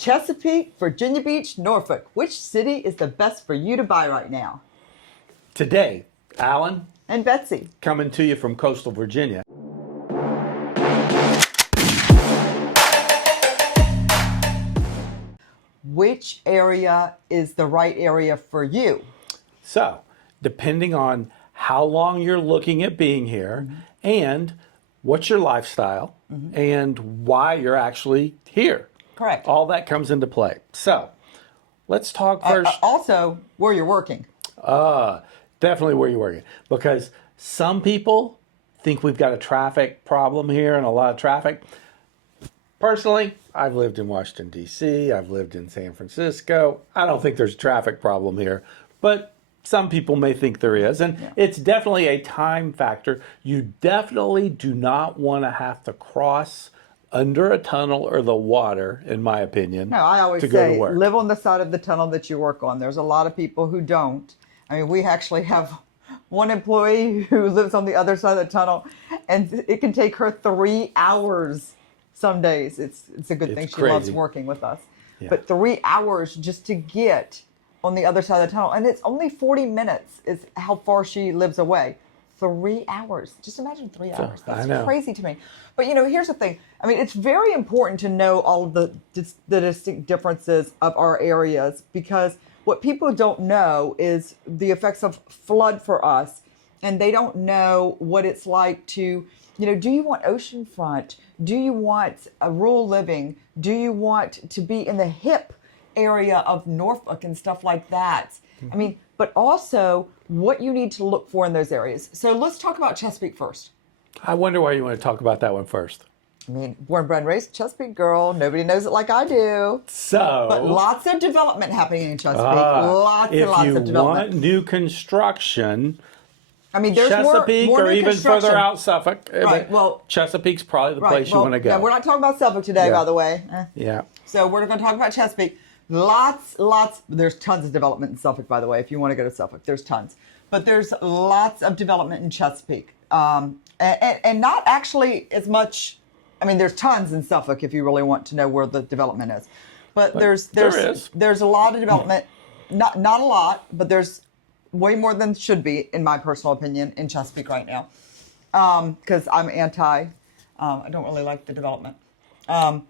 Chesapeake, Virginia Beach, Norfolk. Which city is the best for you to buy right now? Today, Alan And Betsy. coming to you from coastal Virginia. Which area is the right area for you? So, depending on how long you're looking at being here and what's your lifestyle and why you're actually here. Correct. All that comes into play. So, let's talk first. Also, where you're working. Definitely where you're working. Because some people think we've got a traffic problem here and a lot of traffic. Personally, I've lived in Washington, D.C. I've lived in San Francisco. I don't think there's a traffic problem here. But some people may think there is. And it's definitely a time factor. You definitely do not want to have to cross under a tunnel or the water, in my opinion, No, I always to go to say work. live on the side of the tunnel that you work on. There's a lot of people who don't. I mean, we actually have one employee who lives on the other side of the tunnel, and it can take her 3 hours some days. It's a good thing she loves crazy. working with us. Yeah. But 3 hours just to get on the other side of the tunnel, and it's only 40 minutes is how far she lives away. 3 hours. Just imagine 3 hours. I That's know. crazy to me. But here's the thing. I mean, it's very important to know all of the distinct differences of our areas, because what people don't know is the effects of flood for us, and they don't know what it's like to, do you want oceanfront? Do you want a rural living? Do you want to be in the hip area of Norfolk and stuff like that? I mean, but also what you need to look for in those areas. So let's talk about Chesapeake first. I wonder why you want to talk about that one first. I mean, born, bred, and raised Chesapeake girl. Nobody knows it like I do. So, But lots of development happening in Chesapeake. Lots and lots of if you development. want new construction, I mean, there's Chesapeake more or new even construction. further out Suffolk. Right, well- Chesapeake's probably the Right, place you want to go. Yeah, we're not talking about Suffolk today, Yeah. by the way. Yeah. So we're going to talk about Chesapeake. Lots. There's tons of development in Suffolk, by the way. If you want to go to Suffolk, there's tons. But there's lots of development in Chesapeake. And not actually as much. I mean, there's tons in Suffolk if you really want to know where the development is. But there is. there's a lot of development. Not a lot, but there's way more than should be, in my personal opinion, in Chesapeake right now. Because I'm anti. I don't really like the development.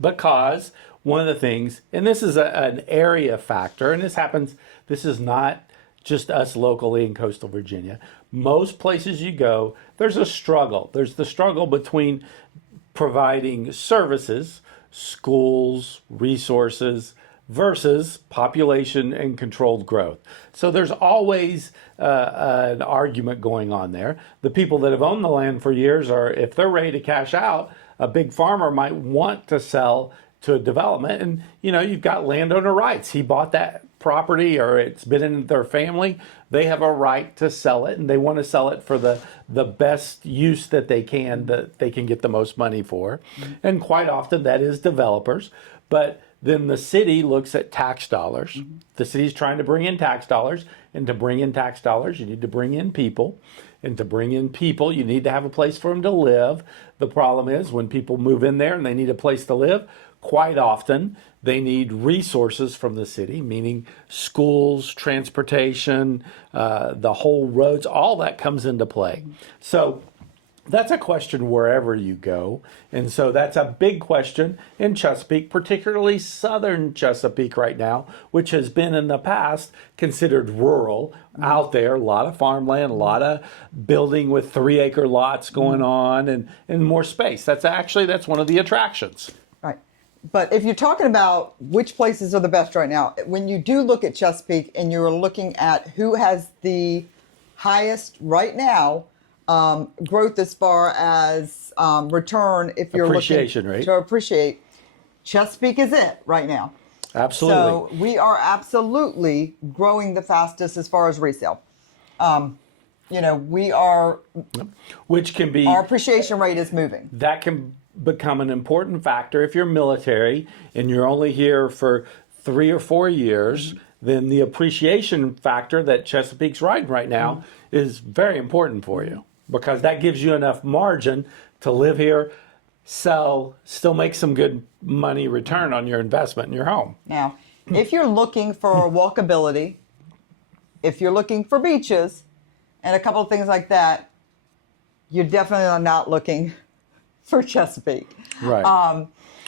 Because one of the things, and this is an area factor, and this is not just us locally in coastal Virginia. Most places you go, there's a struggle. There's the struggle between providing services, schools, resources, versus population and controlled growth. So there's always an argument going on there. The people that have owned the land for years are, if they're ready to cash out, a big farmer might want to sell to a development, and you've got landowner rights. He bought that property, or it's been in their family. They have a right to sell it, and they want to sell it for the best use that they can get the most money for. And quite often that is developers. But then the city looks at tax dollars. The city's trying to bring in tax dollars, and to bring in tax dollars, you need to bring in people. And to bring in people, you need to have a place for them to live. The problem is when people move in there and they need a place to live, quite often they need resources from the city, meaning schools, transportation, the whole roads, all that comes into play. So that's a question wherever you go. And so that's a big question in Chesapeake, particularly southern Chesapeake right now, which has been in the past considered rural out there. A lot of farmland, a lot of building with 3-acre lots going on, and more space. That's one of the attractions. Right. But if you're talking about which places are the best right now, when you do look at Chesapeake and you're looking at who has the highest right now, growth as far as return, if you're Appreciation, looking right? to appreciate, Chesapeake is it right now. Absolutely. So we are absolutely growing the fastest as far as resale. We are, Which can be, our appreciation rate is moving. that can become an important factor if you're military and you're only here for 3 or 4 years. Then the appreciation factor that Chesapeake's riding right now is very important for you, because that gives you enough margin to live here, sell, still make some good money return on your investment in your home. Now, if you're looking for walkability, if you're looking for beaches, and a couple of things like that, you're definitely not looking for Chesapeake. Right.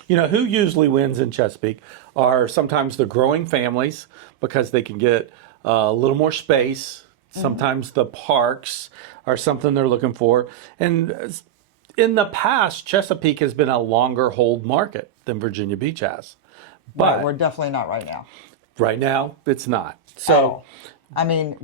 Who usually wins in Chesapeake are sometimes the growing families because they can get a little more space. Sometimes the parks are something they're looking for. And in the past, Chesapeake has been a longer hold market than Virginia Beach has. But Right, we're definitely not right now. right now, it's not. So, I mean,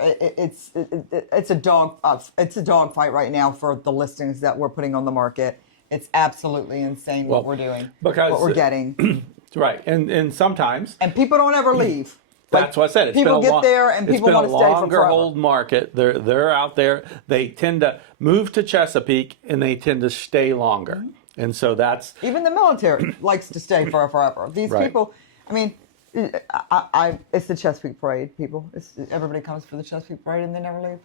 it's a dog fight right now for the listings that we're putting on the market. It's absolutely insane what we're doing, because what we're getting, right, and sometimes and people don't ever leave. that's what I said. It's people been get there and people want to stay for It's been a longer forever. hold market. They're out there. They tend to move to Chesapeake and they tend to stay longer, and so that's Even the military likes to stay for forever. These Right. people, I mean, it's the Chesapeake Parade, people. Everybody comes for the Chesapeake Parade and they never leave.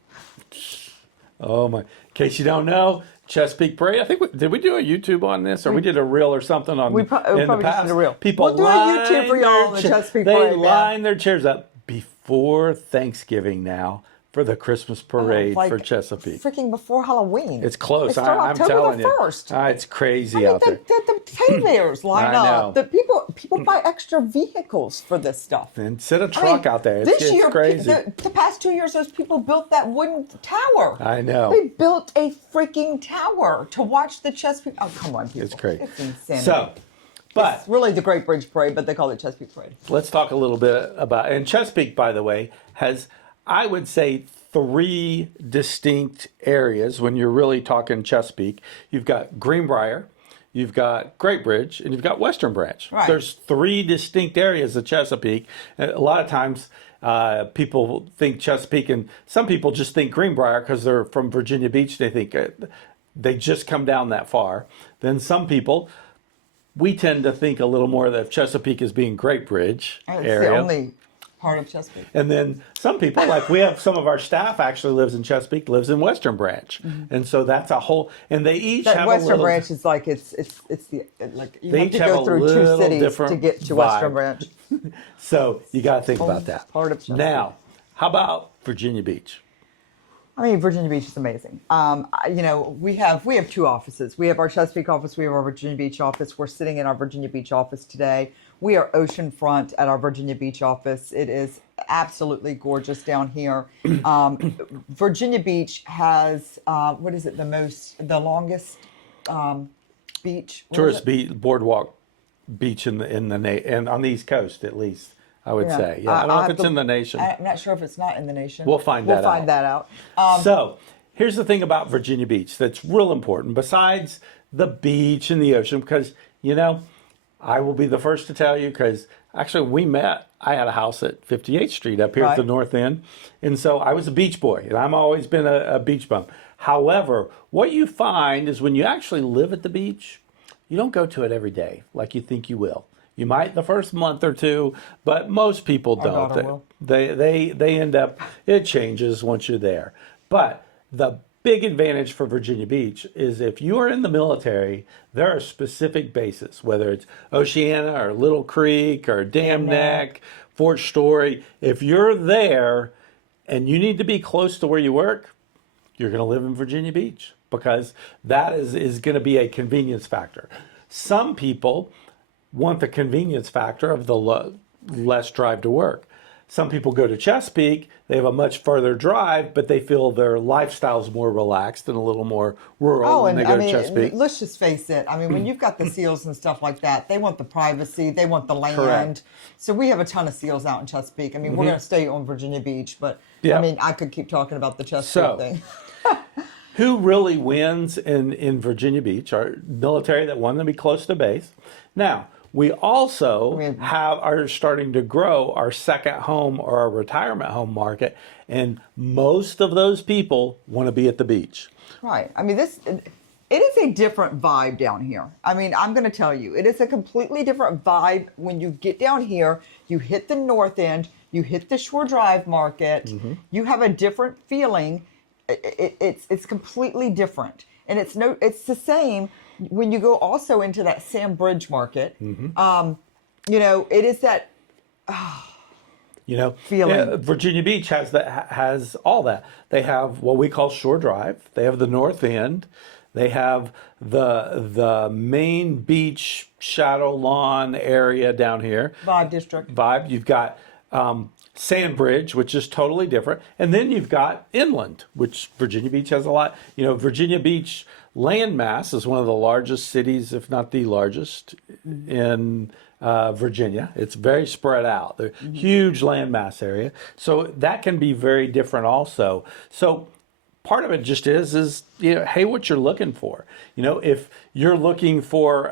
oh my. In case you don't know, Chesapeake Parade. I think did we do a YouTube on this, or we did a reel or something on? We in probably the just past. did a reel. People We'll do a line YouTube for y'all their on the cha- Chesapeake They Parade, man. line their chairs up before Thanksgiving now for the Christmas parade Like, for Chesapeake. Freaking before Halloween. It's close. It started I'm October telling the you. 1st. It's crazy I mean, out there. the teddy bears line I know. up. The people buy extra vehicles for this stuff. And sit a I mean, truck out there. This It's year, crazy. the past 2 years, those people built that wooden tower. I know. They built a freaking tower to watch the Chesapeake. Oh, come on, people. It's crazy. It's insanity. So, but It's really the Great Bridge Parade, but they call it Chesapeake Parade. let's talk a little bit about, and Chesapeake, by the way, has, I would say, 3 distinct areas when you're really talking Chesapeake. You've got Greenbrier, you've got Great Bridge, and you've got Western Branch. Right. There's 3 distinct areas of Chesapeake. And a lot of times people think Chesapeake, and some people just think Greenbrier because they're from Virginia Beach. They think they just come down that far. Then some people, we tend to think a little more that Chesapeake as being Great Bridge It's area. the only part of Chesapeake. And then some people, like we have some of our staff actually lives in Chesapeake, lives in Western Branch, and so that's a whole. And they each That have Western a little. Branch is like it's the like you They have each to have go a through 2 little cities to different get to vibe. Western Branch. So you got to think about that. Part of Chesapeake. Now, how about Virginia Beach? I mean, Virginia Beach is amazing. We have 2 offices. We have our Chesapeake office. We have our Virginia Beach office. We're sitting in our Virginia Beach office today. We are oceanfront at our Virginia Beach office. It is absolutely gorgeous down here. Virginia Beach has the longest beach? What is Tourist it? beach, boardwalk beach and on the East Coast at least. I would say. Yeah, I don't know if it's in the nation. I'm not sure if it's not in the nation. We'll find that out. So here's the thing about Virginia Beach that's real important, besides the beach and the ocean, because, I will be the first to tell you, because actually we met. I had a house at 58th Street up here at the Right. north end. And so I was a beach boy, and I've always been a beach bum. However, what you find is when you actually live at the beach, you don't go to it every day like you think you will. You might the first month or 2, but most people don't. daughter will. They end up, it changes once you're there. But the big advantage for Virginia Beach is if you are in the military, there are specific bases, whether it's Oceana or Little Creek or Dam Neck, Fort Story. If you're there and you need to be close to where you work, you're going to live in Virginia Beach because that is going to be a convenience factor. Some people want the convenience factor of the less drive to work. Some people go to Chesapeake, they have a much further drive, but they feel their lifestyle's more relaxed and a little more rural when they go to Chesapeake. Let's just face it. I mean, when you've got the seals and stuff like that, they want the privacy, they want the land. Correct. So we have a ton of seals out in Chesapeake. I mean, we're going to stay on Virginia Beach, but Yeah. I mean, I could keep talking about the Chesapeake thing. Who really wins in Virginia Beach are military that want to be close to base. Now, we also are starting to grow our second home or our retirement home market, and most of those people want to be at the beach. Right. I mean, it is a different vibe down here. I mean, I'm going to tell you, it is a completely different vibe when you get down here. You hit the north end, you hit the Shore Drive market, you have a different feeling. It's completely different, and it's the same when you go also into that Sand Bridge market, it is that feeling. Virginia Beach has all that. They have what we call Shore Drive. They have the North End. They have the main beach shadow lawn area down here. Vibe District. Vibe. You've got Sand Bridge, which is totally different, and then you've got inland, which Virginia Beach has a lot. Virginia Beach landmass is one of the largest cities, if not the largest, in Virginia. It's very spread out. They're huge landmass area, so that can be very different also. So part of it just is hey, what you're looking for. If you're looking for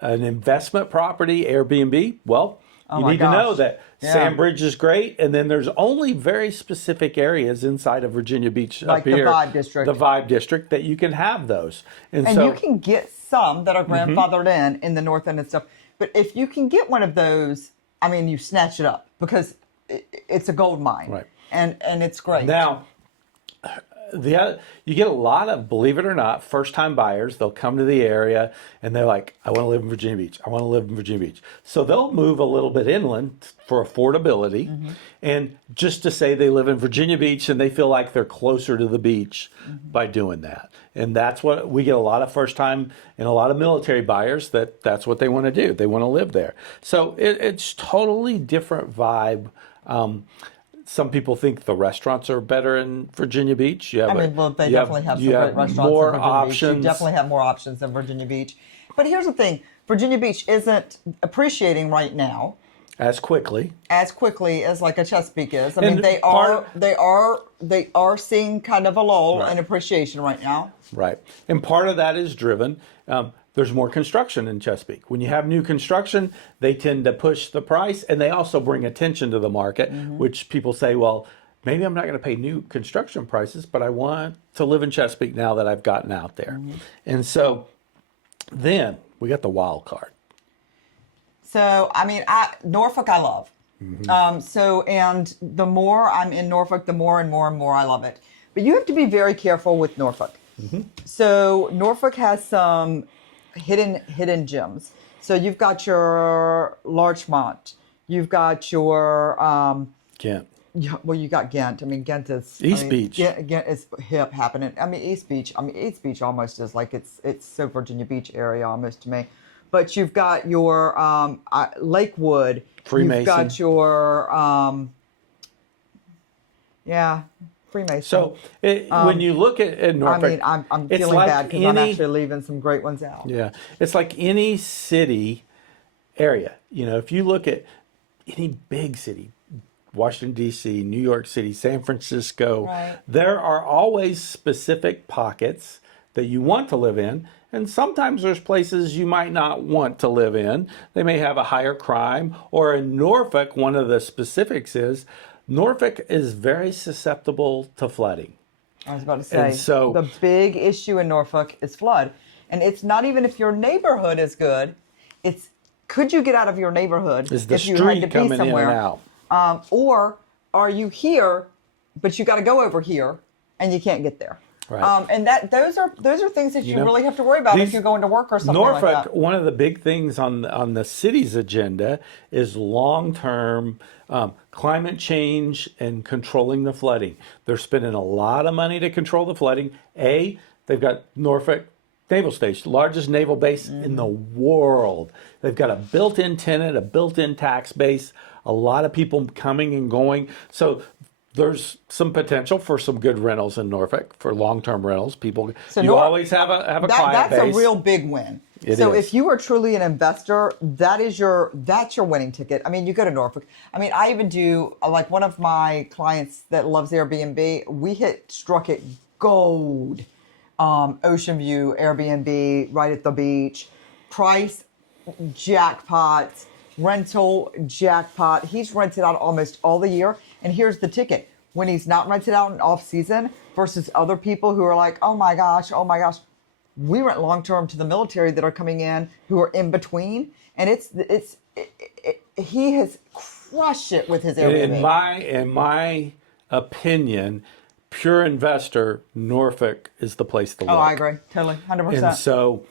an investment property, Airbnb, well, you need to know that Sand Bridge is great, and then there's only very specific areas inside of Virginia Beach like up here, the Vibe District, that you can have those, and so you can get some that are grandfathered in the North End and stuff. But if you can get one of those, I mean, you snatch it up because it's a gold mine, right? And it's great. Now, you get a lot of, believe it or not, first-time buyers. They'll come to the area and they're like, I want to live in Virginia Beach. I want to live in Virginia Beach. So they'll move a little bit inland for affordability, and just to say they live in Virginia Beach and they feel like they're closer to the beach by doing that. And that's what we get, a lot of first-time and a lot of military buyers that's what they want to do. They want to live there. So it's totally different vibe. Some people think the restaurants are better in Virginia Beach. They definitely have some great restaurants more in Virginia options. Beach. You definitely have more options than Virginia Beach. But here's the thing. Virginia Beach isn't appreciating right now as quickly as like a Chesapeake is. I mean, they are seeing kind of a lull in appreciation right now. Right. And part of that is driven, there's more construction in Chesapeake. When you have new construction, they tend to push the price, and they also bring attention to the market, which people say, well, maybe I'm not going to pay new construction prices, but I want to live in Chesapeake now that I've gotten out there. And so then we got the wild card. So, I mean, Norfolk I love. And the more I'm in Norfolk, the more and more and more I love it. But you have to be very careful with Norfolk. So Norfolk has some hidden gems. So you've got your Larchmont, you've got your Ghent. You got Ghent. I mean, Ghent is East Beach. Ghent is hip happening. I mean, East Beach almost is like it's so Virginia Beach area almost to me. But you've got your Lakewood. Freemason. You've got your Freemason. So when you look at Norfolk, I mean, I'm feeling bad because I'm actually leaving some great ones out. Yeah, it's like any city area. If you look at any big city, Washington, D.C., New York City, San Francisco, there are always specific pockets that you want to live in. And sometimes there's places you might not want to live in. They may have a higher crime. Or in Norfolk, one of the specifics is Norfolk is very susceptible to flooding. I was about to say, so the big issue in Norfolk is flood. And it's not even if your neighborhood is good, it's could you get out of your neighborhood if you had to be somewhere? In and out. Or are you here, but you got to go over here and you can't get there? Right. And those are things that you really have to worry about if you're going to work or something Norfolk, like that. One of the big things on the city's agenda is long-term climate change and controlling the flooding. They're spending a lot of money to control the flooding. They've got Norfolk Naval Station, largest naval base in the world. They've got a built-in tenant, a built-in tax base, a lot of people coming and going. So there's some potential for some good rentals in Norfolk, for long-term rentals. Always have a client base. That's a real big win. So if you are truly an investor, that's your winning ticket. I mean, you go to Norfolk. I mean, I even do, like one of my clients that loves Airbnb, we struck it gold. Ocean View, Airbnb, right at the beach. Price, jackpot. Rental, jackpot. He's rented out almost all the year. And here's the ticket. When he's not rented out in off season versus other people who are like, oh my gosh. We rent long-term to the military that are coming in who are in between. And he has crushed it with his Airbnb. In my opinion, pure investor, Norfolk is the place to look. Oh, I agree. Totally. 100%. And so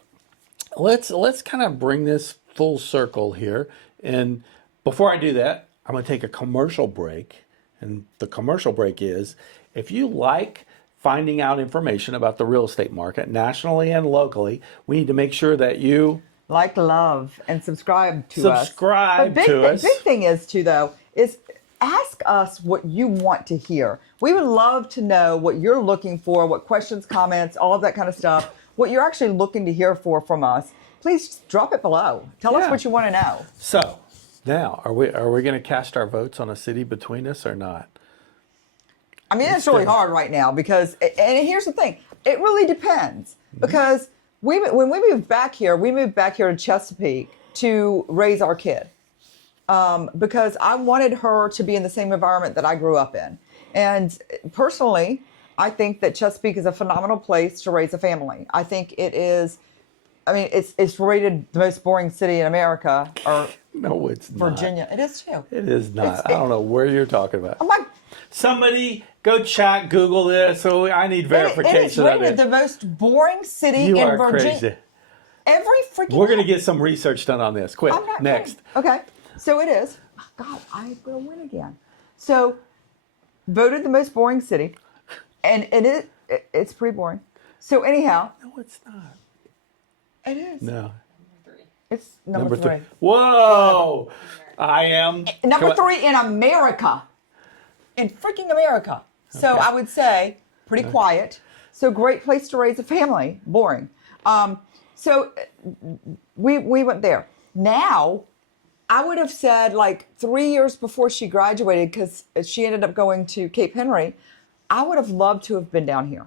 let's kind of bring this full circle here. And before I do that, I'm going to take a commercial break. And the commercial break is, if you like finding out information about the real estate market nationally and locally, we need to make sure that you like, love, and subscribe to us. Subscribe to us. The big thing is, too, though, is ask us what you want to hear. We would love to know what you're looking for, what questions, comments, all of that kind of stuff, what you're actually looking to hear from us. Please just drop it below. Tell us what you want to know. So now, are we going to cast our votes on a city between us or not? I mean, it's really hard right now because, and here's the thing, it really depends. Because when we moved back here to Chesapeake to raise our kid. Because I wanted her to be in the same environment that I grew up in. And personally, I think that Chesapeake is a phenomenal place to raise a family. I think it is, I mean, it's rated the most boring city in America, or no, it's Virginia. not. It is too. It is not. I don't know where you're talking about. Oh my! Somebody go chat, Google this. So I need verification. It is rated the most boring city in Virginia. Crazy. Every freaking. We're going to get some research done on this. Quick, I'm not next. Kidding. Okay, so it is. Oh, God, I'm going to win again. So, voted the most boring city, and it's pretty boring. So anyhow. No, it's not. It is. No. It's number three. Whoa! I am number 3 in America. In freaking America. So Okay. I would say pretty quiet. So great place to raise a family. Boring. So we went there. Now, I would have said like 3 years before she graduated, because she ended up going to Cape Henry, I would have loved to have been down here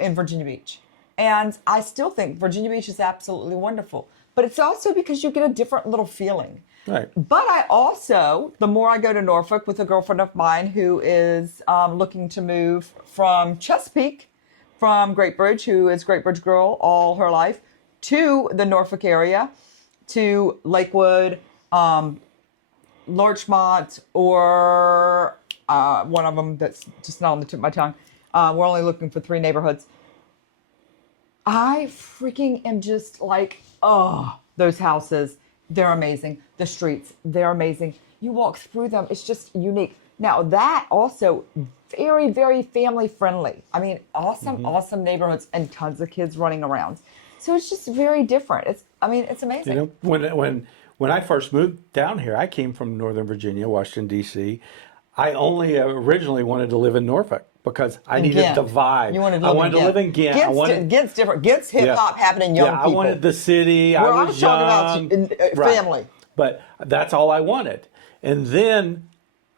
in Virginia Beach. And I still think Virginia Beach is absolutely wonderful. But it's also because you get a different little feeling. Right. But I also, the more I go to Norfolk with a girlfriend of mine who is looking to move from Chesapeake, from Great Bridge, who is Great Bridge girl all her life, to the Norfolk area, to Lakewood, Larchmont, or one of them that's just not on the tip of my tongue. We're only looking for 3 neighborhoods. I freaking am just like, oh, those houses, they're amazing. The streets, they're amazing. You walk through them, it's just unique. Now, that also very, very family friendly. I mean, awesome neighborhoods and tons of kids running around. So it's just very different. It's amazing. You know, when I first moved down here, I came from Northern Virginia, Washington, D.C. I only originally wanted to live in Norfolk because I needed the vibe. You wanted to live in Ghent. Ghent's different. Ghent's hip hop happening young people. I wanted the city. Well, I was young. talking about family. But that's all I wanted. And then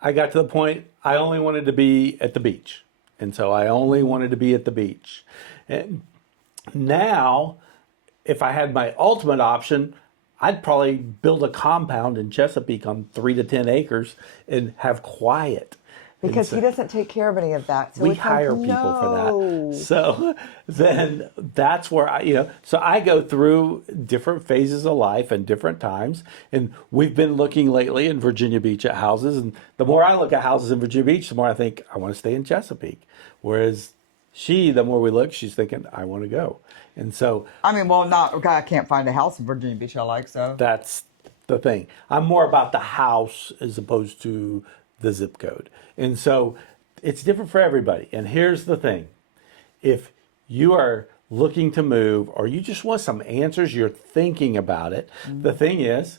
I got to the point I only wanted to be at the beach. And so I only wanted to be at the beach. And now, if I had my ultimate option, I'd probably build a compound in Chesapeake on 3 to 10 acres and have quiet. Because he doesn't take care of any of that. So we hire people for that. So then that's where so I go through different phases of life and different times. And we've been looking lately in Virginia Beach at houses. And the more I look at houses in Virginia Beach, the more I think I want to stay in Chesapeake. Whereas the more we look, she's thinking, I want to go. And so. I mean, I can't find a house in Virginia Beach I like, so. That's the thing. I'm more about the house as opposed to the zip code. And so it's different for everybody. And here's the thing. If you are looking to move or you just want some answers, you're thinking about it, the thing is,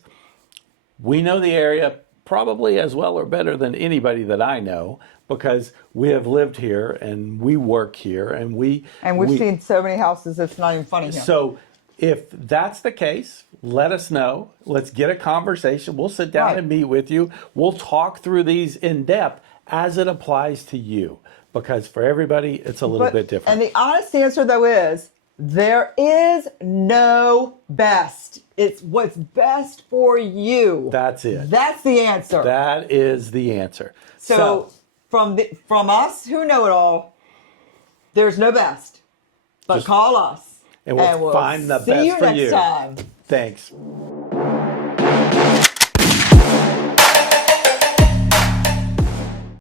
we know the area probably as well or better than anybody that I know because we have lived here and we work here and we've seen so many houses it's not even funny here. So if that's the case, let us know. Let's get a conversation. We'll sit down and meet with you. We'll talk through these in depth as it applies to you. Because for everybody, it's a little bit different. And the honest answer, though, is there is no best. It's what's best for you. That's it. That's the answer. That is the answer. So from us who know it all, there's no best. But call us. And we'll find the best for you. See you next time. Thanks.